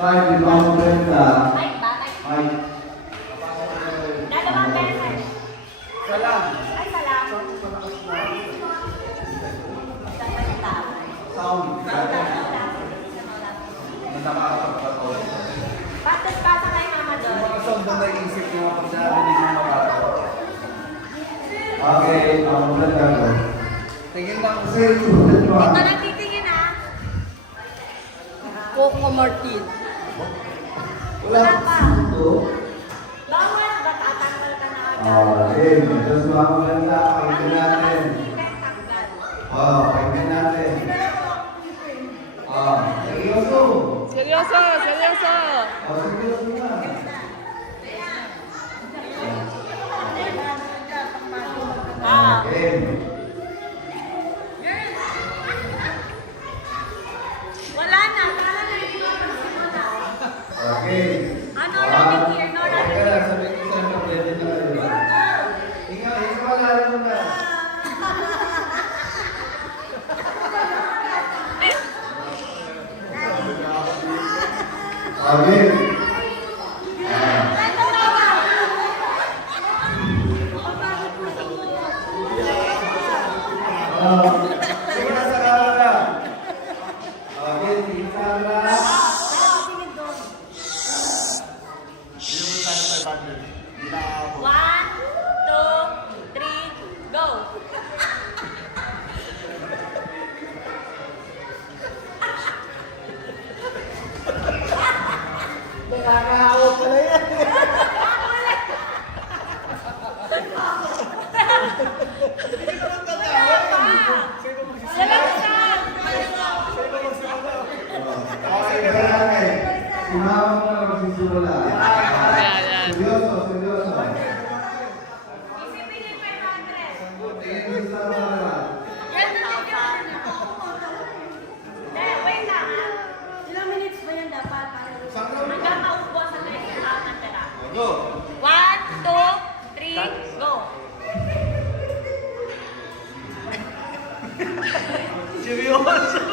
5, limang kwenta. Mike ba? Mike. Mike. Dalawang beses. Salam. Ay, salam. Sound. Patas pasa kay mama doon. Mga sound na naisip niyo kapag narinig ng makato. Okay, ang kwenta ko. Tingin lang. Kasi susunod mo. Ito lang titingin ha. Coco Martin. Wala pa. Bawal ba tatanggal ka na agad? Okay, just mga kwenta. Pakinggan natin. Tanggal. Pakinggan natin. Seryoso. Seryoso, seryoso. Seryoso na. Okay. Wala na. Kala na hindi mo magsimula. Okay. Ano running here? No running Kaya here. sabi ko sa'yo, pwede na kayo. Ikaw, wala mo na. Okay. Sige na sa camera. Okay, sige sa camera. One, two, three, go. Nakakahawa pala yan. Okay, marami. Si mama mo na magsisimula. Seryoso, seryoso. Isipin yung 500. Tingin mo sa camera. Yan na yan. Wait lang ha. Ilang minutes ba yan dapat? Hanggang maubos ang lahat ng tira. Go. One, two, three, go. Seryoso.